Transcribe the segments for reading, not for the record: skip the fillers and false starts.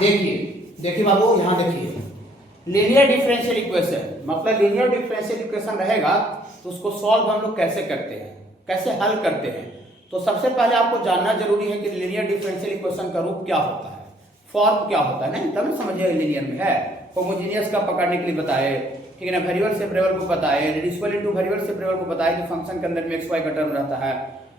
देखिए देखिए बाबू, यहाँ देखिए लीनियर डिफरेंशियल इक्वेशन, मतलब लीनियर डिफरेंशियल इक्वेशन रहेगा तो उसको सॉल्व हम लोग कैसे करते हैं, कैसे हल करते हैं। तो सबसे पहले आपको जानना जरूरी है कि लीनियर डिफरेंशियल इक्वेशन का रूप क्या होता है, फॉर्म क्या होता है, नहीं तब ना समझिए लीनियर में है। होमोजेनियस का पकड़ने के लिए बताए, ठीक है ना, वेरिएबल सेपरेबल को बताए, रेडिक्सिबल इनटू वेरिएबल सेपरेबल को बताए कि फंक्शन के अंदर में एक्स वाई का टर्म रहता है,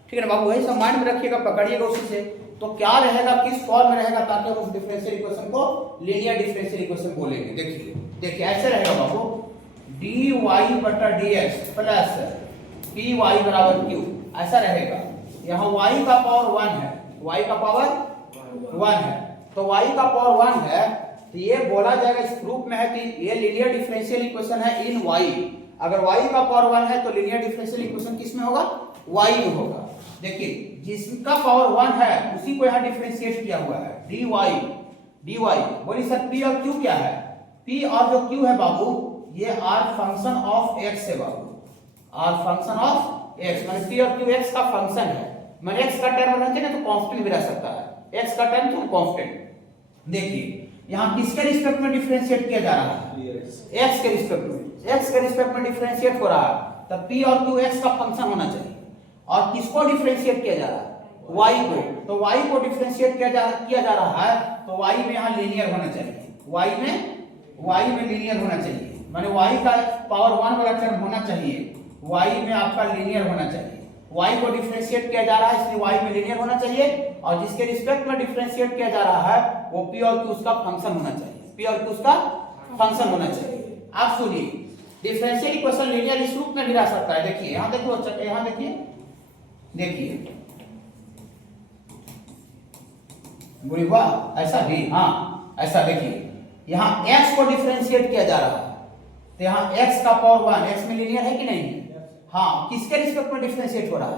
ठीक है ना बाबू, वही सब माइंड में रखिएगा, पकड़िएगा उसी से। तो क्या रहेगा, किस फॉर्म में रहेगा, ताकि हम उस डिफरेंशियल इक्वेशन को लीनियर डिफरेंशियल इक्वेशन बोलेंगे। देखिए देखिए ऐसे रहेगा बाबू, dy बटा dx प्लस py बराबर q, ऐसा रहेगा। यहाँ y का पावर 1 है, y का पावर 1 है, तो y का पावर 1 है तो ये बोला जाएगा, इस प्रूफ में है कि ये लीनियर डिफरेंशियल इक्वेशन है इन y। अगर y का पावर 1 है तो लीनियर डिफरेंशियल इक्वेशन किस में होगा, y में होगा। देखिए जिसका पावर 1 है उसी को यहाँ डिफरेंशिएट किया हुआ है, dy बोलिए सर p और q क्या है, p और जो q है बाबू ये r फंक्शन ऑफ x है बाबू, r फंक्शन ऑफ x, माने p और q x का फंक्शन है, माने x का टर्म रहते हैं तो कांस्टेंट भी रह सकता है, x का टर्म तो कांस्टेंट। देखिए यहाँ किसके रिस्पेक्ट में डिफरेंशिएट किया जा रहा है, x के रिस्पेक्ट में, x के रिस्पेक्ट में डिफरेंशिएट हो रहा है, तब p और q x का फंक्शन होना चाहिए। और किसको डिफरेंशिएट किया जा रहा है, y को, तो y को डिफरेंशिएट किया जा रहा है तो y में यहाँ लीनियर होना चाहिए, y में लीनियर होना चाहिए, माने y का पावर 1 वाला टर्म होना चाहिए, y में आपका लीनियर होना चाहिए। y को डिफरेंशिएट किया जा रहा है इसलिए y में लीनियर होना चाहिए, और जिसके रिस्पेक्ट में डिफरेंशिएट किया जा रहा है वो p और q का फंक्शन होना चाहिए, p और q का फंक्शन होना चाहिए। आप सुनिए डिफरेंशियल इक्वेशन लीनियर इस रूप में भी रह सकता है। देखिए यहाँ देखो, यहाँ देखिए बुरी वाह, ऐसा भी, हाँ ऐसा। देखिए यहाँ x को डिफरेंशिएट किया जा रहा है तो यहाँ x का पावर 1, x में लीनियर है कि नहीं, हाँ किसके रिस्पेक्ट में डिफरेंशिएट हो रहा है,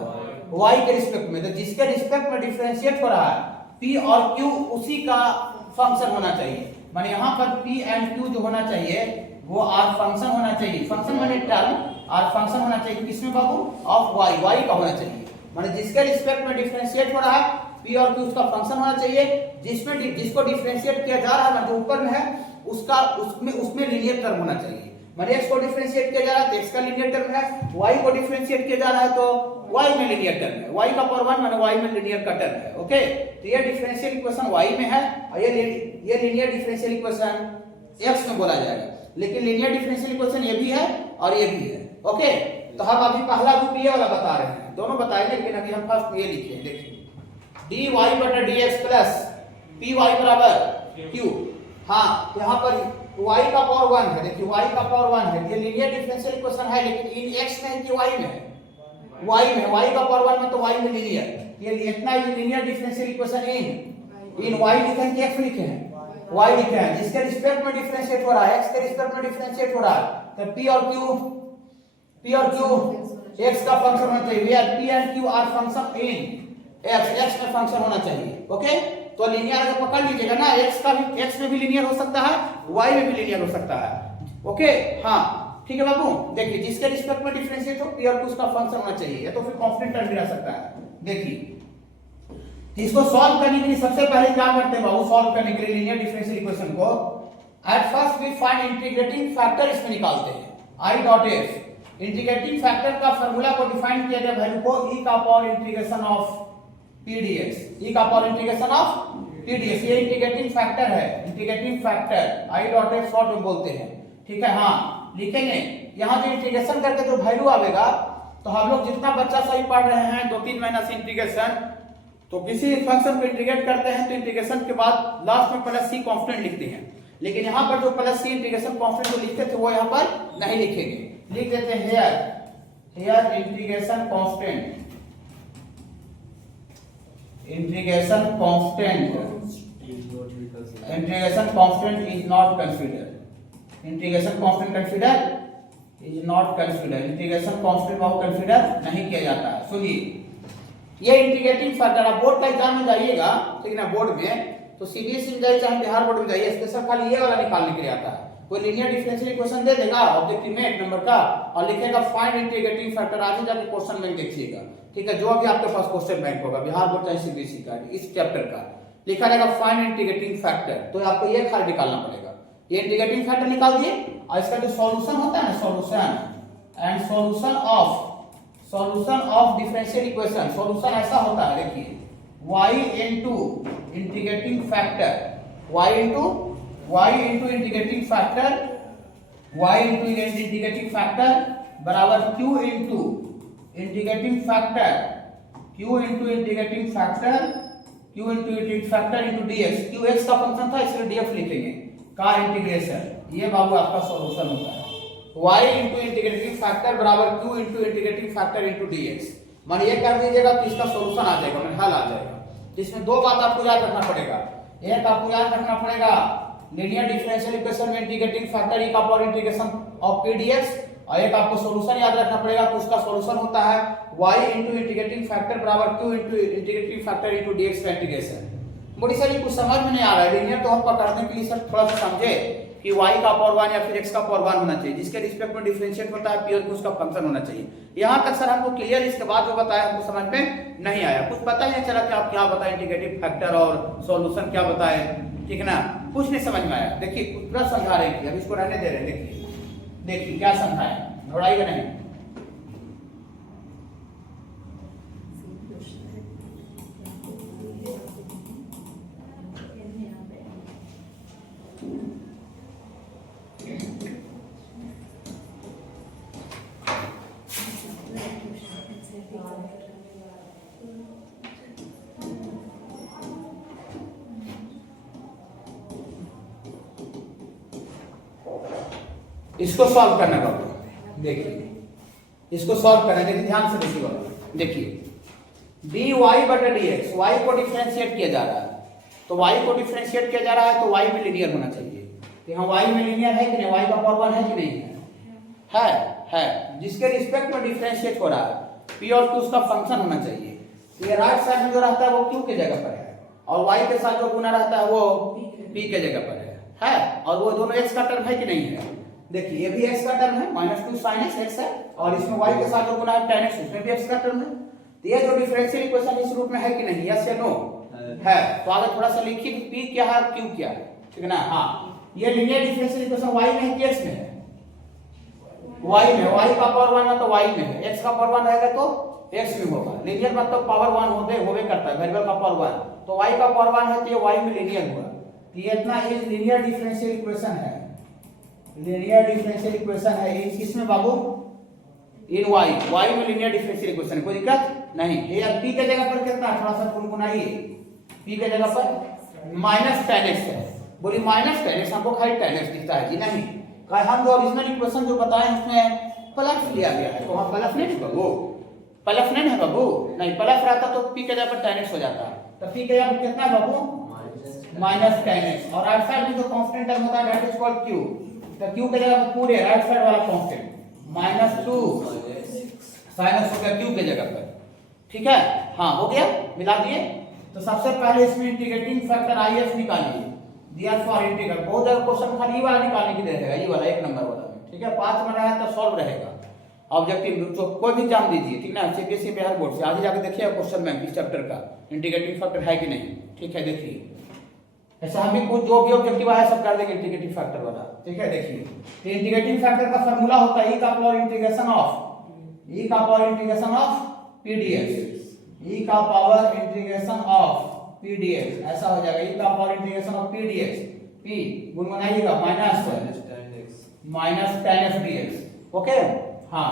y के रिस्पेक्ट में, तो जिसके रिस्पेक्ट में डिफरेंशिएट हो रहा है p और q उसी का फंक्शन होना चाहिए, माने यहाँ पर p एंड q जो होना चाहिए वो r फंक्शन होना चाहिए, फंक्शन माने टर्म r फंक्शन होना चाहिए किसमें बाबू, ऑफ y का होना चाहिए, माने जिसके रिस्पेक्ट में डिफरेंशिएट हो रहा है p और q उसका फंक्शन होना चाहिए, जिसमें जिसको डिफरेंशिएट किया जा रहा है जो ऊपर में है उसका उसमें लीनियर टर्म होना चाहिए, माने x को डिफरेंशिएट किया जा रहा है तो x का लीनियर टर्म है, y को डिफरेंशिएट किया जा रहा है तो y में लीनियर टर्म है, y का पावर 1 माने y में लीनियर का टर्म है। ओके, तो ये डिफरेंशियल इक्वेशन y में है और ये लीनियर डिफरेंशियल इक्वेशन x में बोला जाएगा, लेकिन लीनियर डिफरेंशियल इक्वेशन ये भी है और ये भी है। ओके, तो हम अभी पहला रूप ये वाला बता रहे हैं, दोनों बताएंगे, लेकिन अभी हम फर्स्ट ये लिखे हैं। देखिए dy बटा dx प्लस py बराबर q, हाँ यहाँ पर y का पावर 1 है, देखिए y का पावर 1 है, ये लीनियर डिफरेंशियल इक्वेशन है, लेकिन इन x में है कि y में है, y का पावर 1 में तो y में लीनियर, ये इतना linear differential equation in y लिखे हैं कि x लिखे हैं, y लिखे हैं, जिसके रिस्पेक्ट में डिफरेंशिएट हो रहा है, x के रिस्पेक्ट में डिफरेंशिएट हो रहा है, तो p और q x का फंक्शन होना चाहिए, where p and q are function in x में फंक्शन होना चाहिए। ओके, तो लीनियर अगर पकड़ लीजिएगा ना, x में भी लीनियर हो सकता है, y में भी लीनियर हो सकता है। ओके, हाँ ठीक है बाबू। देखिए जिसके रिस्पेक्ट में डिफरेंशिएट हो p और q उसका फंक्शन होना चाहिए, तो फिर कांस्टेंट टर्म भी रह सकता है। देखिए इसको सॉल्व करने के लिए सबसे पहले क्या करते हैं बाबू, सॉल्व करने के लिए लीनियर डिफरेंशियल इक्वेशन को at first we find integrating factor, इसमें निकालते हैं i dot f। Integrating factor का फार्मूला को डिफाइन किया गया वैल्यू को e का power integration of p dx, e का power integration of p dx, ये इंटीग्रेटिंग फैक्टर है, integrating factor i dot f short में बोलते हैं। ठीक है, हाँ लिखेंगे यहाँ जो इंटीग्रेशन करके जो वैल्यू आएगा, तो हम लोग जितना बच्चा सही पढ़ रहे हैं 2-3 महीना से इंटीग्रेशन, तो किसी फंक्शन को इंटीग्रेट करते हैं तो इंटीग्रेशन के बाद लास्ट में प्लस सी कांस्टेंट लिखते हैं, लेकिन यहाँ पर जो प्लस सी इंटीग्रेशन कांस्टेंट जो लिखते थे वो यहाँ पर नहीं लिखेंगे, लिख देते हैं here integration constant, integration constant is not consider, integration constant consider is not consider, integration constant को कंसीडर नहीं किया जाता है। सुनिए ये इंटीग्रेटिंग फैक्टर, आप बोर्ड का एग्जाम में जाइएगा, ठीक है ना, बोर्ड में तो सीबीएसई में जाइए चाहे बिहार बोर्ड में जाइए, स्पेशल खाली ये वाला निकालने के लिए आता है, कोई लीनियर डिफरेंशियल इक्वेशन दे देगा ऑब्जेक्टिव में 1 नंबर का और लिखेगा फाइंड इंटीग्रेटिंग फैक्टर, आगे जाके क्वेश्चन बैंक देखिएगा, ठीक है, जो अभी आपके पास क्वेश्चन बैंक होगा बिहार बोर्ड चाहे सीबीएसई का इस चैप्टर का, लिखा रहेगा फाइंड इंटीग्रेटिंग फैक्टर, तो आपको ये ख्याल निकालना पड़ेगा। ये इंटीग्रेटिंग फैक्टर निकाल दिए और इसका जो सॉल्यूशन होता है ना, solution and solution of differential equation, solution ऐसा होता है, देखिए y into integrating factor, y into integrating factor बराबर q into integrating factor into dx। q x का फंक्शन था इसलिए df लिखेंगे का इंटीग्रेशन, ये बाबू आपका सॉल्यूशन होता है। y इनटू इंटीग्रेटिंग फैक्टर बराबर q into integrating factor into dx। मान ये कर दीजिएगा तो इसका सॉल्यूशन आ जाएगा, हल आ जाएगा। जिसमें दो बात आपको याद रखना पड़ेगा, एक आपको याद रखना पड़ेगा लीनियर डिफरेंशियल इक्वेशन में इंटीग्रेटिंग फैक्टर e का power integration of p dx, और एक आपको सॉल्यूशन याद रखना पड़ेगा तो उसका सॉल्यूशन होता है y इनटू इंटीग्रेटिंग फैक्टर बराबर q into integrating factor into dx का इंटीग्रेशन। बड़ी सारी कुछ समझ में नहीं आ रहा है, लीनियर तो हम पकड़ने के लिए सर थोड़ा सा समझे कि y का पावर 1 या फिर x का पावर 1 होना चाहिए, जिसके रिस्पेक्ट में डिफरेंशिएट होता है p और q उसका फंक्शन होना चाहिए। यहां तक सर हमको क्लियर, इसके बाद जो बताया हमको समझ में नहीं आया, कुछ पता ही नहीं चला कि आप क्या बताएं, इंटीग्रेटिव फैक्टर और सॉल्यूशन क्या बताएं, ठीक है ना, कुछ नहीं समझ में आया। देखिए पूरा समझा रहे हैं, अभी इसको रहने दे रहे हैं। देखिए क्या समझाएं, घबराइएगा नहीं। इसको सॉल्व करना बाबू, देखिए इसको सॉल्व करना, देखिए ध्यान से देखिए बाबू, देखिए dy बटा dx, y को डिफरेंशिएट किया जा रहा है, तो y को डिफरेंशिएट किया जा रहा है तो y में लीनियर होना चाहिए। तो यहाँ y में लीनियर है कि नहीं, y का पावर 1 है कि नहीं है, जिसके रिस्पेक्ट में डिफरेंशिएट हो रहा है p और q उसका फंक्शन होना चाहिए। तो ये राइट साइड में जो रहता है वो q के जगह पर है, और y के साथ जो गुना रहता है वो p के जगह पर है, और वो दोनों x का टर्म है कि नहीं है। देखिए ये भी x का टर्म है, -2 sin x है, और इसमें y के साथ जो गुना है tan x, उसमें भी x का टर्म है। तो ये जो डिफरेंशियल इक्वेशन इस रूप में है कि नहीं, यस या नो है। तो आगे थोड़ा सा लिखिए p क्या है q क्या है, ठीक है ना। हाँ, ये लीनियर डिफरेंशियल इक्वेशन y में है कि x में है, y में, y का पावर 1 है तो y में है, x का पावर 1 रहेगा तो x में होगा। लीनियर मतलब पावर 1 होवे करता है, वेरिएबल का पावर 1, तो y का पावर 1 है तो ये y में लीनियर हुआ। तो ये इतना इज लीनियर डिफरेंशियल इक्वेशन है, लीनियर डिफरेंशियल इक्वेशन है किसमें बाबू, इन y में लीनियर डिफरेंशियल इक्वेशन, कोई दिक्कत नहीं। ये p के जगह पर कितना, थोड़ा सा गुनगुनाइए, p के जगह पर -tan x है। बोली -tan x, हमको खाली tan x दिखता है जी, नहीं, हम जो ओरिजिनल इक्वेशन जो बताए उसमें प्लस लिया गया है, तो वहां प्लस नहीं है बाबू, प्लस नहीं है बाबू, नहीं प्लस रहता तो p के जगह पर tan x हो जाता, तो p के जगह पर कितना है बाबू, -tan x, और राइट साइड में जो कांस्टेंट टर्म होता है दैट इज कॉल्ड q, तो q के जगह पर पूरे राइट साइड वाला कांस्टेंट -2 sin x हो गया q के जगह पर, ठीक है। हाँ हो गया, मिला दिए। तो सबसे पहले इसमें इंटीग्रेटिंग फैक्टर if निकालिए, दियर फॉर इंटीग्रल, बहुत जगह क्वेश्चन खाली वाला निकालने के लिए रहेगा, ये वाला 1 नंबर वाला में, ठीक है। 5 में रहा तो सॉल्व रहेगा ऑब्जेक्टिव, तो कोई भी एग्जाम दीजिए, ठीक ना, सीबीएसई बिहार बोर्ड से आज जाके देखिए क्वेश्चन बैंक इस चैप्टर का इंटीग्रेटिंग फैक्टर है कि नहीं, ठीक है। देखिए ऐसा हम भी कुछ जो भी ऑब्जेक्टिव आया सब कर देंगे इंटीग्रेटिंग फैक्टर वाला, ठीक है। देखिए तो इंटीग्रेटिंग फैक्टर का फार्मूला होता है e का power integration of pdx, e का पावर इंटीग्रेशन ऑफ pdx, ऐसा हो जाएगा e का power integration of pdx, p गुणगाइएगा -tan x dx, okay. हाँ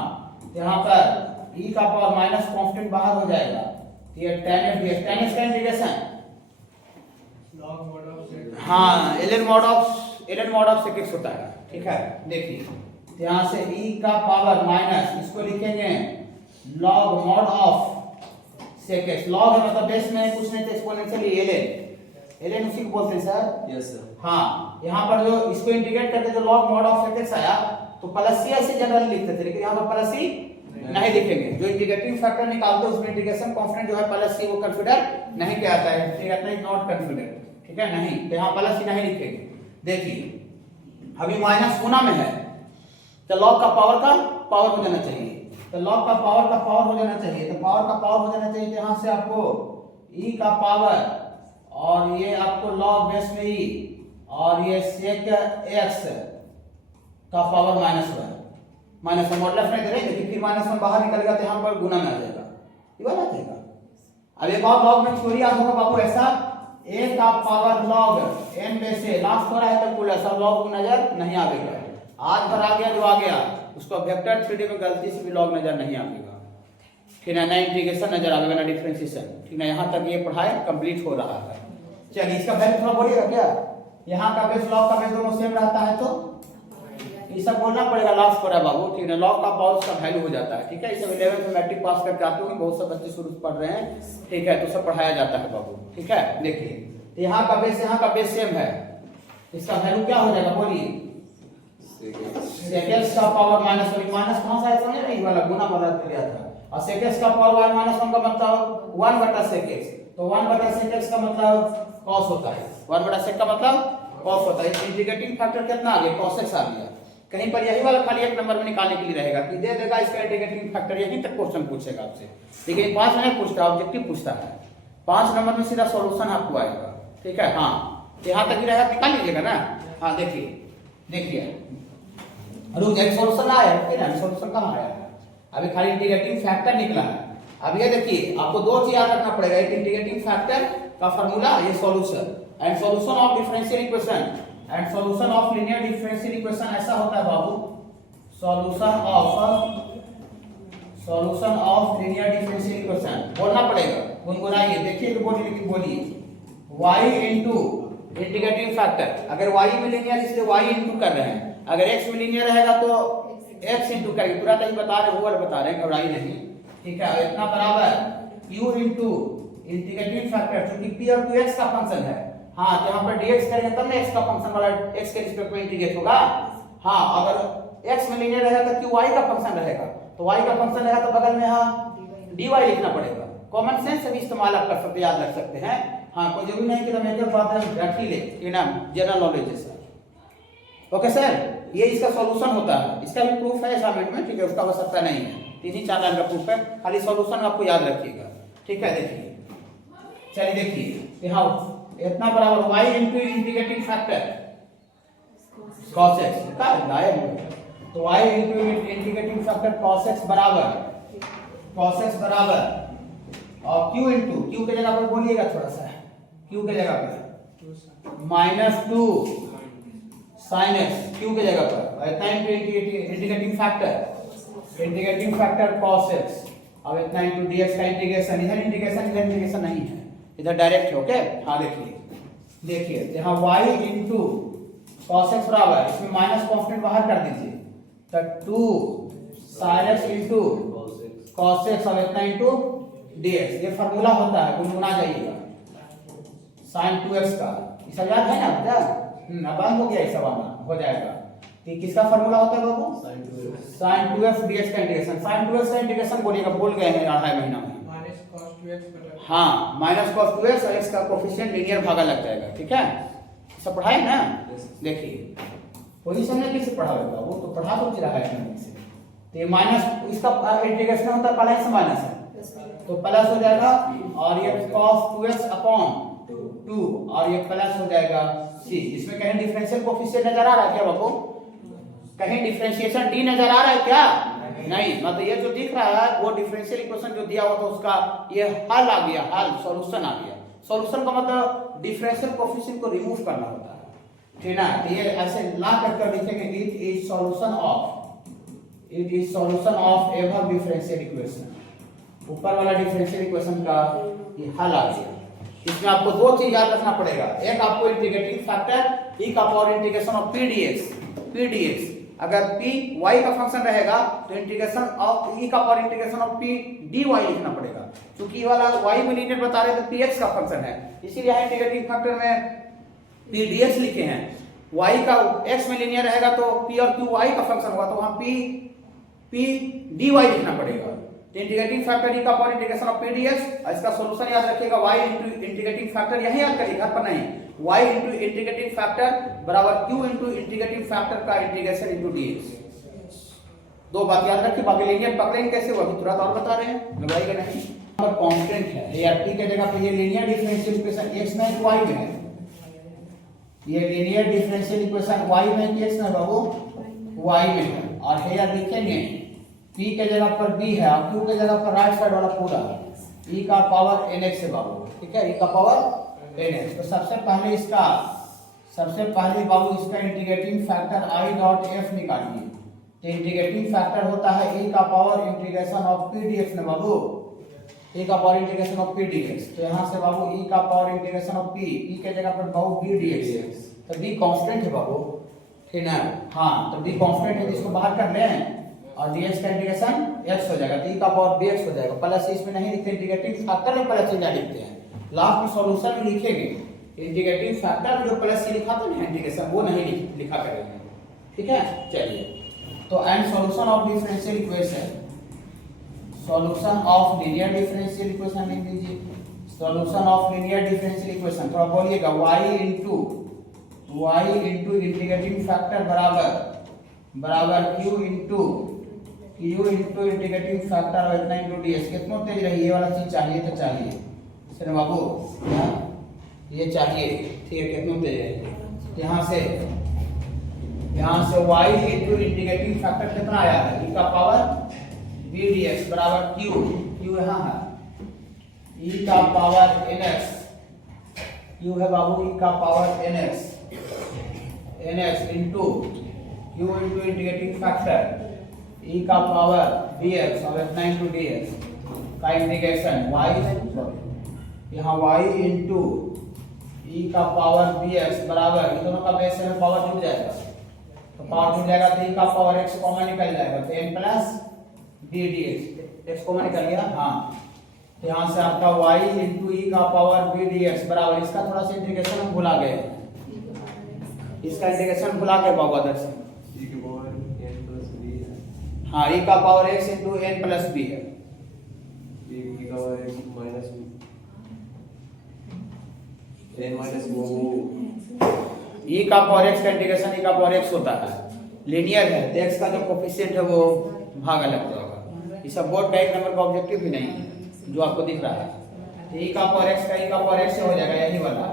यहाँ पर e का पावर माइनस कांस्टेंट बाहर हो जाएगा, ये tan x dx, tan x का इंटीग्रेशन हाँ ln mod of sec x होता है, ठीक है। देखिए यहाँ से e का पावर माइनस, इसको लिखेंगे log mod of sec x, log है मतलब बेस में कुछ नहीं तो एक्सपोनेंशियल ln उसी को बोलते हैं सर, यस सर। हाँ यहाँ पर जो इसको इंटीग्रेट करके जो log mod of sec x आया तो प्लस c ऐसे जनरली लिखते थे, लेकिन यहाँ पर प्लस c नहीं लिखेंगे। जो इंटीग्रेटिंग फैक्टर निकालते हैं उसमें इंटीग्रेशन कांस्टेंट जो है प्लस c वो कंसीडर नहीं किया जाता है, ठीक है, नॉट कंसीडर, ठीक है, नहीं, तो यहाँ प्लस ही नहीं लिखेंगे। देखिए अभी माइनस गुना में है तो लॉग का पावर हो जाना चाहिए, तो लॉग का पावर हो जाना चाहिए, तो पावर हो जाना चाहिए, तो यहाँ से आपको e का पावर और ये आपको लॉग बेस में ई और ये सेक एक्स का पावर माइनस वन मॉडुलस में दे रहे फिर माइनस वन बाहर निकलेगा तो यहाँ पर गुना में आ जाएगा, ये वाला जाएगा। अब एक और लॉग में थ्योरी याद होगा बाबू ऐसा, ए का पावर लॉग एन में से लास्ट हो रहा है तो कुल ऐसा लॉग नजर नहीं आएगा। आज भर आ गया जो आ गया उसको वेक्टर 3D में गलती से भी लॉग नजर नहीं आएगा, ठीक है ना, इंटीग्रेशन नजर आएगा ना डिफरेंशिएशन, ठीक है। यहाँ तक ये पढ़ाई कंप्लीट हो रहा है। चलिए इसका वैल्यू थोड़ा बोलिएगा क्या, यहाँ का बेस लॉग का बेस दोनों सेम रहता है तो ये सब बोलना पड़ेगा लास्ट पर है बाबू, ठीक है। लॉग का पावर का वैल्यू हो जाता है, ठीक है। इसे 11th में मैट्रिक पास करके आते हो, बहुत से बच्चे शुरू पढ़ रहे हैं, ठीक है, तो सब पढ़ाया जाता है बाबू, ठीक है। देखिए यहाँ का बेस सेम है, इसका वैल्यू क्या हो जाएगा बोलिए, sec x का पावर माइनस कहाँ से आया समझ रहे, वाला गुना वाला दिया था, और sec x का पावर माइनस वन का मतलब 1/sec x, तो 1/sec x का मतलब cos होता है, 1/sec का मतलब cos होता है। इंटीग्रेटिंग फैक्टर कितना आ गया, cos x आ गया। कहीं पर यही वाला खाली एक नंबर में निकालने के लिए रहेगा कि दे देगा इसका इंटीग्रेटिंग फैक्टर, यहीं तक क्वेश्चन पूछेगा आपसे, लेकिन 5 नहीं पूछता, ऑब्जेक्टिव पूछता है। 5 नंबर में सीधा सॉल्यूशन आपको आएगा, ठीक है। हाँ यहाँ तक ही रहेगा, निकाल लीजिएगा ना। हाँ देखिए रुक जाए, सॉल्यूशन आया है, सॉल्यूशन कहाँ आया है, अभी खाली इंटीग्रेटिंग फैक्टर निकला है। अब ये देखिए आपको दो चीज याद रखना पड़ेगा, एक इंटीग्रेटिंग फैक्टर का फार्मूला, ये solution and solution of differential equation and solution of linear differential equation. ऐसा होता है बाबू, solution of linear differential equation बोलना पड़ेगा, गुनगुनाइए, देखिए तो बोलिए y इनटू इंटीग्रेटिंग फैक्टर, अगर y में लीनियर इसलिए y इनटू कर रहे हैं, अगर x में लीनियर रहेगा तो x इनटू करेंगे, पूरा कहीं बता रहे हो बता रहे हैं, घबराई नहीं, ठीक है। इतना बराबर u इनटू इंटीग्रेटिंग फैक्टर, क्योंकि p और q x का फंक्शन है, हाँ तो यहाँ पर dx करेंगे तब ना x का फंक्शन वाला x के रिस्पेक्ट में इंटीग्रेट होगा। हाँ अगर x में लीनियर रहेगा तो q y का फंक्शन रहेगा, तो y का फंक्शन रहेगा तो बगल में यहाँ dy लिखना पड़ेगा। कॉमन सेंस से भी इस्तेमाल आप कर सकते, याद रख सकते हैं। हाँ कोई जरूरी नहीं कि मेजर बात है रख ही ले, ये ना जनरल नॉलेज है सर। ओके सर, ये इसका सॉल्यूशन होता है, इसका भी प्रूफ है असाइनमेंट में, ठीक है, उसका आवश्यकता नहीं है, 3 लाइन का प्रूफ है, खाली सॉल्यूशन आपको याद रखिएगा, ठीक है। देखिए चलिए देखिए यहाँ इतना बराबर y into integrating factor cos x का लाए हुए, तो y into integrating factor cos x बराबर और q इनटू q के जगह पर बोलिएगा थोड़ा सा, q के जगह पर -2 sin x, q के जगह पर इतना इंटीग्रेटिंग फैक्टर cos x, अब इतना इनटू dx का इंटीग्रेशन, इधर इंटीग्रेशन नहीं है, इधर डायरेक्ट है, ओके। हाँ देखिए यहाँ y इनटू cos x बराबर, इसमें माइनस कांस्टेंट बाहर कर दीजिए, तो 2 sin x into cos x और इतना इनटू dx, ये फार्मूला होता है, गुनगुना जाइएगा sin 2x का, ये सब याद है ना बेटा, बंद हो गया, ये सब आना हो जाएगा। तो किसका फार्मूला होता है बाबू, sin 2x dx का इंटीग्रेशन, sin 2x का इंटीग्रेशन बोलिएगा, भूल गए हैं 2.5 महीना में, हाँ माइनस cos 2x और x का कोफिशिएंट लीनियर भागा लग जाएगा, ठीक है, सब पढ़ाए ना। देखिए पोजीशन में कैसे पढ़ा होगा वो तो पढ़ा तो रहा है से, तो ये माइनस इसका इंटीग्रेशन होता है प्लस से माइनस है, तो प्लस हो जाएगा और ये cos 2x अपॉन 2 और ये प्लस हो जाएगा c। इसमें कहीं डिफरेंशियल कोफिशिएंट नजर आ रहा है क्या बाबू, कहीं डिफरेंशिएशन d नजर आ रहा है क्या, नहीं, मतलब ये जो दिख रहा है वो डिफरेंशियल इक्वेशन जो दिया हुआ था उसका ये हल आ गया, हल सॉल्यूशन आ गया। सॉल्यूशन का मतलब डिफरेंशियल कोफिशिएंट को रिमूव करना होता है, ठीक है। तो ये ऐसे ला कर लिखेंगे, it is solution of ever differential equation, ऊपर वाला डिफरेंशियल इक्वेशन का ये हल आ गया। इसमें आपको दो चीज याद रखना पड़ेगा, एक आपको इंटीग्रेटिंग फैक्टर e का power integration of p dx, अगर p y का फंक्शन रहेगा तो इंटीग्रेशन ऑफ e का power integration of p dy लिखना पड़ेगा, क्योंकि ये वाला y में लीनियर बता रहे तो px का फंक्शन है, इसीलिए यहाँ इंटीग्रेटिंग फैक्टर में p dx लिखे हैं। y का x में लीनियर रहेगा तो p और q y का फंक्शन होगा, तो वहां p dy लिखना पड़ेगा। तो इंटीग्रेटिंग फैक्टर e का power integration of p dx, इसका सॉल्यूशन याद रखिएगा y इनटू इंटीग्रेटिंग फैक्टर, यही याद करिए, घर पर नहीं, y इनटू इंटीग्रेटिंग फैक्टर बराबर q इनटू इंटीग्रेटिंग फैक्टर का इंटीग्रेशन इनटू dx। दो बात याद रखिए, बाकी लीनियर पकड़ेंगे कैसे वो अभी तुरंत और बता रहे हैं, घबराइएगा नहीं। पर कांस्टेंट है या t के जगह पे ये लीनियर डिफरेंशियल इक्वेशन x में y में है, ये लीनियर डिफरेंशियल इक्वेशन y में कि x में बाबू y में है। और हेयर लिखेंगे p के जगह पर b है और q के जगह पर राइट साइड वाला पूरा e का पावर nx है बाबू, ठीक है, e का पावर nx। तो सबसे पहले बाबू इसका integrating factor i dot f निकालिए। तो इंटीग्रेटिंग फैक्टर होता है e का power integration of p dx ना बाबू, e का power integration of p dx। तो यहाँ से बाबू e का पावर इंटीग्रेशन ऑफ p के जगह पर बाबू b dx, तो b कांस्टेंट है बाबू, ठीक है। हाँ, तो b कांस्टेंट है, इसको बाहर कर लें और dx का इंटीग्रेशन x हो जाएगा, तो e का पावर bx हो जाएगा। प्लस इसमें नहीं लिखते, इंटीग्रेटिंग फैक्टर में प्लस चिन्ह लिखते हैं, लास्ट में सॉल्यूशन में लिखेंगे। इंटीग्रेटिंग फैक्टर में जो प्लस चिन्ह लिखा था ना इंटीग्रेशन, वो नहीं लिखा करेंगे, ठीक है। चलिए, तो and solution of differential equation, solution of linear differential equation लिख दीजिए। Solution of linear differential equation तो आप बोलिएगा y इंटू इंटीग्रेटिंग फैक्टर बराबर q इंटू इंटीग्रेटिंग फैक्टर और इतना इंटू ds। कितना तेज रही, ये वाला चीज चाहिए तो चाहिए सर बाबू, ये चाहिए, ठीक है, कितना तेज है। यहाँ से y इंटू इंटीग्रेटिंग फैक्टर कितना आया है, e का पावर b dx बराबर q यहाँ है e का पावर nx, q है बाबू e का power nx into q into integrating factor e का पावर bx और इतना इंटू dx का इंटीग्रेशन y, यहाँ y इंटू e का पावर bx बराबर, ये दोनों का बेस में पावर जुड़ जाएगा, तो पावर जुड़ जाएगा तो e का पावर x कॉमन निकल जाएगा, तो n plus d dx, x common निकल गया। हाँ, तो यहाँ से आपका y इंटू e का पावर b dx बराबर, इसका थोड़ा सा इंटीग्रेशन हम भुला गए, इसका इंटीग्रेशन भुला गए बाबू दर्शन। हाँ, e का power x into n plus b है, e का power x minus n minus e का पावर x का इंटीग्रेशन e का पावर x होता है, लीनियर है, तो x का जो कोफिशिएंट है वो भागा लग जाएगा। ये सब बोर्ड का एक नंबर का ऑब्जेक्टिव ही नहीं है जो आपको दिख रहा है। तो e का पावर x का e का पावर x से हो जाएगा, यही वाला,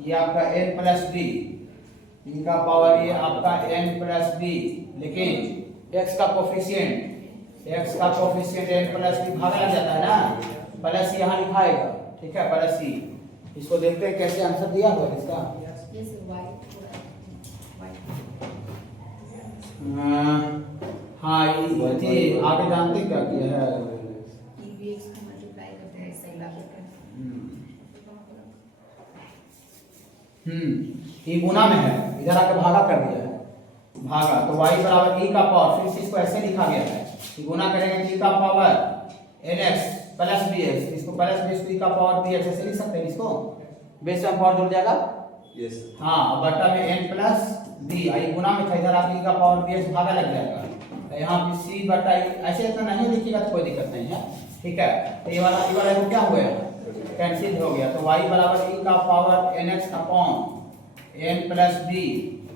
ये आपका n प्लस b, e का पावर ये आपका n प्लस b, लेकिन x का कोफिशिएंट n प्लस b भागा लग जाता है ना, प्लस यहाँ लिखाएगा, ठीक है, प्लस c। इसको देखते हैं कैसे आंसर दिया हुआ है इसका। हाँ, ये आगे जानते क्या किया है, ये गुना में है, इधर आके भागा कर दिया है, भागा, तो y बराबर e का पावर, फिर इसको ऐसे लिखा गया है, गुना करेंगे e का पावर nx प्लस bx, इसको प्लस b, इसको e का पावर bx ऐसे लिख सकते हैं, इसको बेस में पावर जुड़ जाएगा, यस, हाँ, बटा में n प्लस b, आई गुना में था, इधर आप e का पावर bx भागा लग जाएगा, तो यहाँ पे c बटा ऐसे इतना नहीं लिखिएगा तो कोई दिक्कत नहीं है, ठीक है। तो ये वाला को क्या हो गया, कैंसिल हो गया, तो y बराबर e का power nx upon n plus b,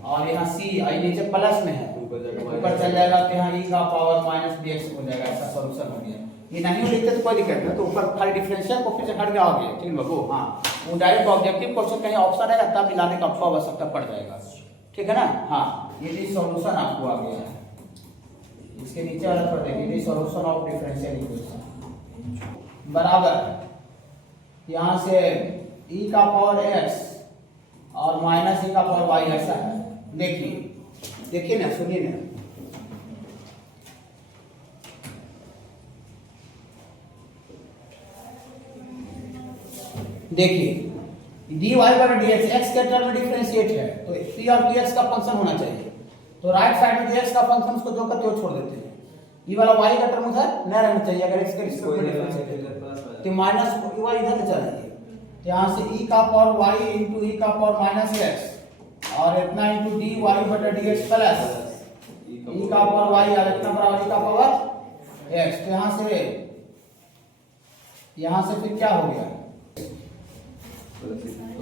और यहाँ c आई नीचे प्लस में है, ऊपर चल जाएगा, तो यहाँ e का पावर माइनस bx हो जाएगा, ऐसा सॉल्यूशन हो गया। ये नहीं लिखते तो कोई दिक्कत नहीं, तो ऊपर खाली डिफरेंशियल कोएफिशिएंट हट गया, आ गया, ठीक है बाबू। हाँ, वो डायरेक्ट ऑब्जेक्टिव क्वेश्चन कहीं ऑप्शन रहेगा तब मिलाने का आपको आवश्यकता पड़ जाएगा, ठीक है ना। हाँ, ये भी सॉल्यूशन आपको आ गया है, इसके नीचे वाला पढ़ देंगे, ये सॉल्यूशन ऑफ डिफरेंशियल इक्वेशन बराबर, यहाँ से e का पावर x और माइनस e का पावर y ऐसा है। देखिए ना, सुनिए ना, देखिए dy बटा dx x के टर्म में डिफरेंशिएट है, तो p और dx का फंक्शन होना चाहिए, तो राइट साइड में dx का फंक्शन उसको जो करते हो छोड़ देते हैं, ये वाला y का टर्म उधर न रहना चाहिए, अगर x के रिस्पेक्ट में डिफरेंशिएट है तो माइनस y इधर ले जाइए, तो यहाँ से e का पावर y इंटू e का पावर माइनस x और इतना इंटू dy बटा dx प्लस e का पावर y और इतना बराबर e का पावर x। तो यहाँ से फिर क्या हो गया,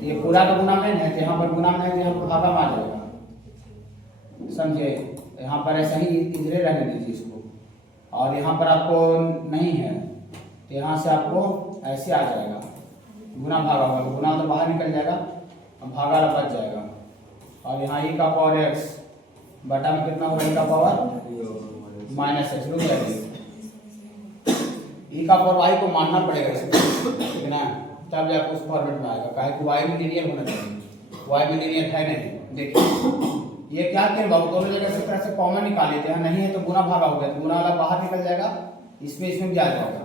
ये पूरा का गुना में है, यहाँ पर गुना में है, यहाँ पर भागा मार जाएगा, समझे। यहाँ पर ऐसा ही इधरे रहने दीजिए इसको, और यहाँ पर आपको नहीं है, तो यहाँ से आपको ऐसे आ जाएगा, गुना भागा होगा, गुना तो बाहर निकल जाएगा, अब भागा बच जाएगा। और यहाँ e का पावर x बटा में कितना होगा, e का पावर माइनस एक्स। रुक जाएगी, e का पावर y को मानना पड़ेगा इसमें, ठीक है ना, तब जाकर उस फॉर्मेट में आएगा। काहे कि y में लीनियर होना चाहिए, y में लीनियर है नहीं। देखिए ये क्या किया बाबू, दोनों जगह से तरह से कॉमन निकाल लेते हैं, नहीं है तो गुना भागा हो गया, तो गुना वाला बाहर निकल जाएगा, इसमें भी आ जाएगा।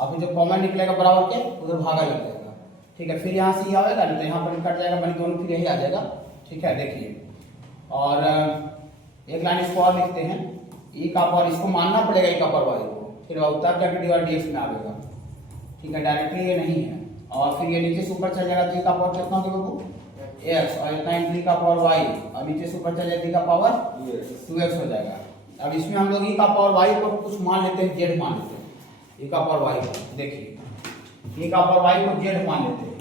अब जो कॉमन निकलेगा बराबर के उधर भागा लग जाएगा, ठीक है। फिर यहाँ से ये आएगा तो यहाँ पर कट जाएगा, बनी दोनों फिर यही आ जाएगा, ठीक है। देखिए और एक लाइन इसको और लिखते हैं, ई का पावर इसको मानना पड़ेगा, ई का पावर वाई को, फिर उत्तर जाकर डिवाइड डीएक्स में आएगा, ठीक है। डायरेक्टली ये नहीं है, और फिर ये नीचे से ऊपर चल जाएगा, तो ई का पावर कितना होगा बाबू एक्स, और इतना ई का पावर वाई, और नीचे से ऊपर चल जाएगा, ई का पावर 2x हो जाएगा। अब इसमें हम लोग ई का पावर वाई को कुछ मान लेते हैं, जेड मान लेते हैं, ई का पावर वाई को। देखिए ई का पावर वाई को जेड मान लेते हैं,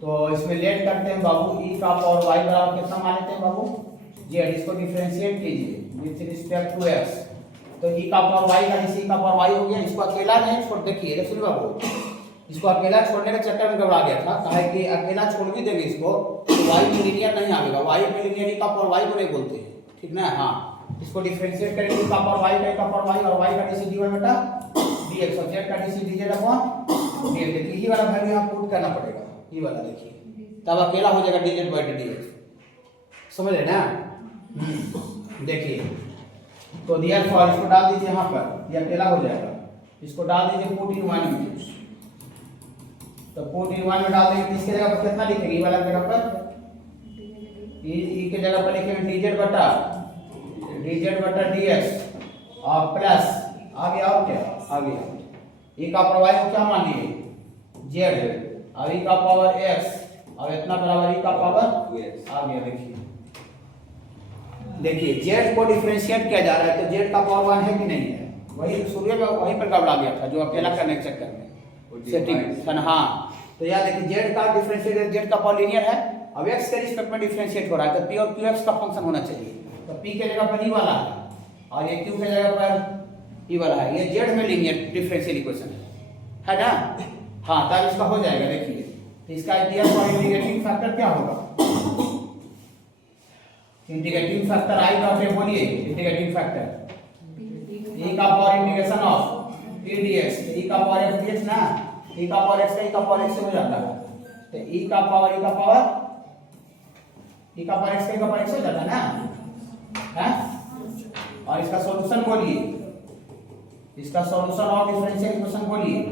तो इसमें लेट करते हैं बाबू, ई का पावर वाई बराबर कितना मान लेते हैं बाबू जेड। इसको डिफरेंशिएट कीजिए विथ रिस्पेक्ट टू एक्स, तो ई का पावर वाई का जैसे ई का पावर वाई हो गया, इसको अकेला नहीं छोड़, देखिए सुनिए बाबू, इसको अकेला छोड़ने के चक्कर में घबरा गया था, कहा कि अकेला छोड़ भी देंगे इसको तो वाई में लीनियर नहीं आएगा, वाई में लीनियर ई का पावर वाई को नहीं बोलते हैं, ठीक ना। हाँ इसको डिफरेंशिएट करेंगे, ई का पावर वाई का, ई का पावर वाई, और वाई का डीसी डी वाई बेटा डीएक्स, और जेड का डीसी डीजेड अपॉन डीएक्स। देखिए ये वाला वैल्यू यहाँ पुट करना पड़ेगा, ये वाला देखिए, तब अकेला हो जाएगा डीजेड बाई डीएक्स, समझ रहे ना। देखिए तो दियर फॉर इसको डाल दीजिए यहाँ पर, ये अकेला हो जाएगा, इसको डाल दीजिए पुट इन वन में, तो पुट इन वन में डाल देंगे, इसके जगह पर कितना लिखेंगे, ई वाला जगह पर, ई के जगह पर लिखेंगे डीजेड बटा डीएक्स और प्लस आ गया, और क्या आ गया, ई का पावर वाई को क्या मान लिए जेड, और ई का पावर एक्स, और इतना बराबर ई का पावर आ गया। देखिए जेड को डिफरेंशिएट किया जा रहा है, तो जेड का पावर 1 है कि नहीं है, वही सूर्य में वहीं पर गड़बड़ा गया था, जो अकेला करने के चक्कर में सेटिंग। हाँ तो यार देखिए जेड का डिफरेंशिएट, जेड का पावर लीनियर है, अब एक्स के रिस्पेक्ट में डिफरेंशिएट हो रहा है, तो पी और क्यू एक्स का फंक्शन होना चाहिए, तो पी के जगह पर ई वाला है, और ये क्यू के जगह पर ई वाला है, ये जेड में लीनियर डिफरेंशियल इक्वेशन है ना। हाँ तब इसका हो जाएगा। देखिए तो इसका इंटीग्रेटिंग फैक्टर क्या होगा, इंटीग्रेटिंग फैक्टर आई का है, बोलिए इंटीग्रेटिंग फैक्टर ई का power integration of t dx, e का पावर एक्स डीएक्स ना, ई का पावर एक्स का ई का पावर एक्स हो जाता है, तो ई का पावर एक्स का ई का पावर एक्स हो जाता है ना, है। और इसका सॉल्यूशन बोलिए, इसका सॉल्यूशन ऑफ डिफरेंशियल इक्वेशन बोलिए,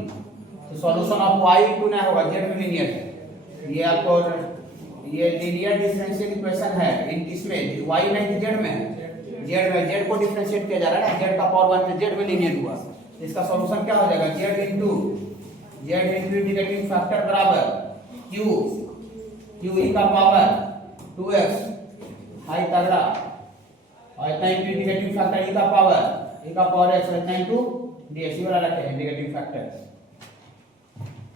तो सॉल्यूशन ऑफ y टू ना होगा, जेड में लीनियर है, ये आपको ये लीनियर डिफरेंशियल इक्वेशन है, इसमें y नहीं जेड में है, जेड में, जेड को डिफरेंशिएट किया जा रहा है ना, जेड का पावर 1 में जेड में लीनियर हुआ, इसका सॉल्यूशन क्या हो जाएगा, जेड इनटू इंटीग्रेटिंग फैक्टर बराबर क्यू ई का पावर 2x हाई तगड़ा, और इतना इंटीग्रेटिंग फैक्टर ई का पावर x, और इतना इनटू डीएक्स वाला रखे इंटीग्रेटिंग फैक्टर,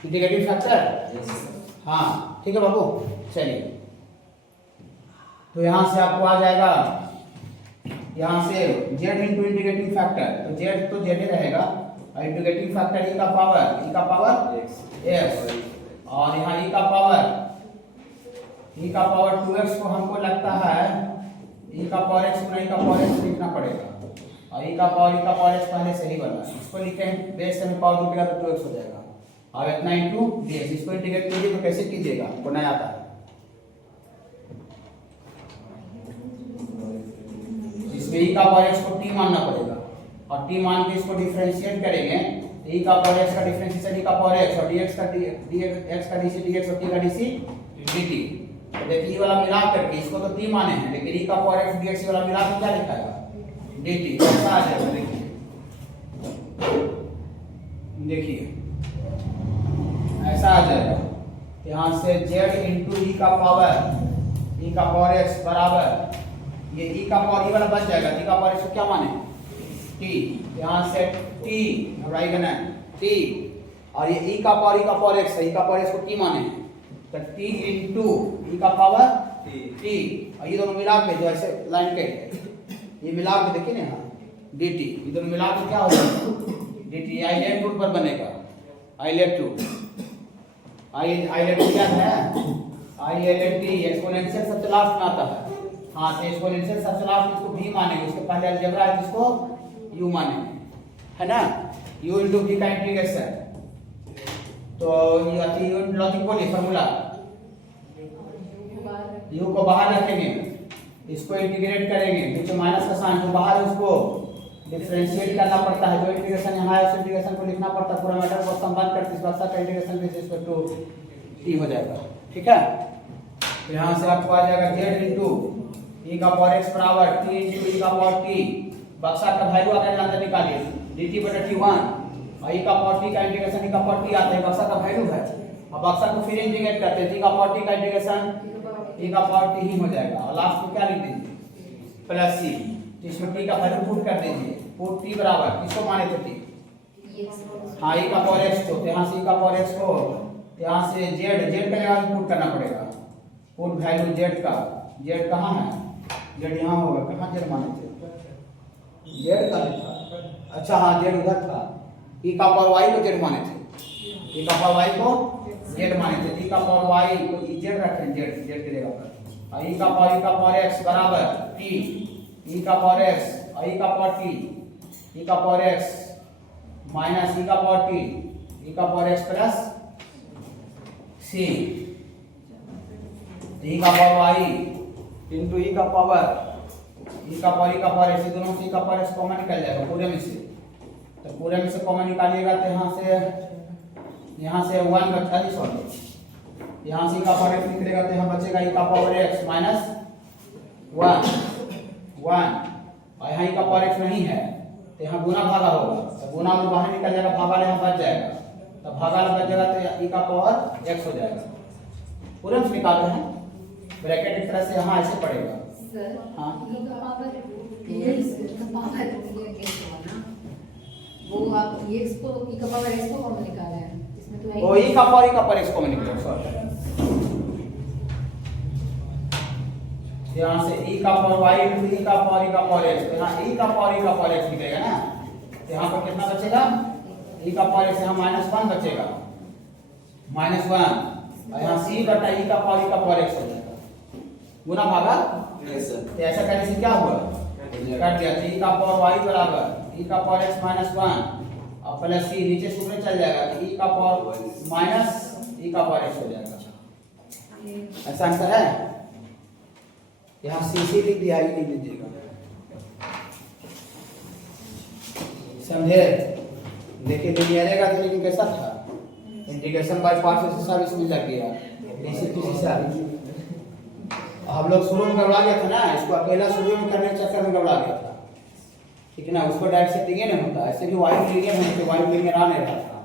इंटीग्रेटिंग फैक्टर। हाँ ठीक है बाबू, चलिए तो यहाँ से आपको आ जाएगा, यहाँ से z इंटू इंटीग्रेटिंग फैक्टर, तो z तो z ही रहेगा, और इंटीग्रेटिंग फैक्टर ई का पावर x, और यहाँ ई का पावर 2x को हमको लगता है ई का पावर x को, ई का पावर x लिखना पड़ेगा, और ई का पावर x पहले से ही बना, इसको लिखें बेस में पावर जुटेगा तो 2x हो जाएगा, और इतना इनटू dx, इसको इंटीग्रेट कीजिए तो कैसे कीजिएगा, आपको नहीं आता है, इसमें ई का पावर x को t मानना पड़ेगा, और t मान के इसको डिफरेंशिएट करेंगे, e का पावर x का डिफरेंशिएशन e का पावर x, और dx का x का dc dx, और t का dc dt। तो देखिए ये वाला मिला करके इसको तो t माने हैं, लेकिन e का पावर x dx वाला मिला के क्या लिखा है dt, ऐसा आ जाएगा। देखिए ऐसा आ जाएगा, यहाँ से z इंटू ई का पावर x बराबर, ये ई का पावर ई वाला बच जाएगा, ई का पावर x को क्या माने t, यहाँ से t घबराइएगा ना t, और ये ई का पावर x है, ई का पावर x को t माने, तो t इंटू ई का पावर t, और ये दोनों मिला के जो ऐसे लाइन के ये मिला के देखिए ना यहाँ dt, ये दोनों मिला के क्या हो जाएगा dt, आइलैंड रूट पर बनेगा, आई लेट टू क्या है? आई लेट टी एक्सपोनेंशियल सबसे लास्ट में आता है। हाँ, तो एक्सपोनेंशियल सबसे लास्ट इसको भी मानेंगे, उसके पहले अलजेब्रा है जिसको यू मानेंगे, है ना। यू इंटू वी का इंटीग्रेशन, तो ये आती है लॉजिक बोलिए फॉर्मूला। यू को बाहर रखेंगे, इसको इंटीग्रेट करेंगे, नीचे माइनस का साइन जो बाहर है उसको डिफरेंशिएट करना पड़ता है। जो इंटीग्रेशन यहाँ है उस इंटीग्रेशन को लिखना पड़ता है, पूरा मैटर को संबंध करके इस बक्सा का integration with respect to t हो जाएगा, ठीक है। तो यहाँ से आपको आ जाएगा z इंटू ई का पावर x बराबर t इंटू ई का पावर t, बक्सा का वैल्यू अगर अंदर निकालिए dt बटा t1 और ई का पावर t का इंटीग्रेशन ई का पावर t आता है, बक्सा का वैल्यू है। अब बक्सा को फिर इंटीग्रेट करते हैं, t का पावर t का इंटीग्रेशन ई का पावर t ही हो जाएगा, और लास्ट में क्या लिख दीजिए प्लस c, इसमें t का वैल्यू पुट कर दीजिए, पुट t बराबर किसको माने थे t, हाँ ई का पावर x को, यहाँ से ई का पावर x को, यहाँ से z का जगह पुट करना पड़ेगा, पुट वैल्यू z का, z कहाँ है, z यहाँ होगा, कहाँ z माने थे, z का था, अच्छा हाँ z उधर था, ई का पावर y को z माने थे, ई का पावर y को z माने थे, ई का पावर y को z रखें, z की जगह पर, और ई का पावर x बराबर t, ई का पावर x और ई का पावर t, ई का पावर x माइनस ई का पावर t, ई का पावर x प्लस c, ई का पावर y इंटू ई का पावर x, दोनों से ई का पावर x कॉमन निकल जाएगा पूरे में से, तो पूरे में से कॉमन निकालिएगा तो यहाँ से 1 बचता है, सॉरी यहाँ से ई का पावर x निकलेगा तो यहाँ बचेगा ई का पावर x माइनस 1 और यहाँ ई का पावर x नहीं है तो यहाँ गुना भागा होगा, तो गुना में बाहर निकल जाएगा, भागा यहाँ बच जाएगा, तो भागा बच जाएगा तो ई का पावर x हो जाएगा, पूरे में निकाल रहे हैं ब्रैकेट एक तरह से यहाँ ऐसे पड़ेगा सर। हाँ ई का पावर वो आप x को ई का पावर x को कॉमन निकाला है, इसमें तो वो ई का पावर x कॉमन निकलेगा, सॉरी यहाँ से ई का पावर y इंटू ई का पावर x, यहाँ ई का पावर x निकलेगा ना, तो यहाँ पर कितना बचेगा, ई का पावर x यहाँ -1 बचेगा, -1 और यहाँ c बटा ई का पावर x हो जाएगा, गुना भागा, तो ऐसा करने से क्या हुआ, कट गया, ई का पावर y बराबर ई का पावर x -1 और प्लस c, नीचे सूत्र चल जाएगा तो ई का पावर माइनस ई का पावर x हो जाएगा, ऐसा आंसर है। यहाँ सी लिख दिया, लिख लीजिएगा, समझे। देखिए लिनियरेगा तो लेकिन कैसा था, इंटीग्रेशन बाय पार्ट्स से सब इसमें लग गया, हम लोग शुरू में गड़बड़ा गया था ना, इसको अकेला शुरू में करने के चक्कर में गड़बड़ा गया था, ठीक है ना, उसको डायरेक्ट से नहीं होता, ऐसे भी वाइड लिनियर है तो वाइड लिनियर आ नहीं रहा था।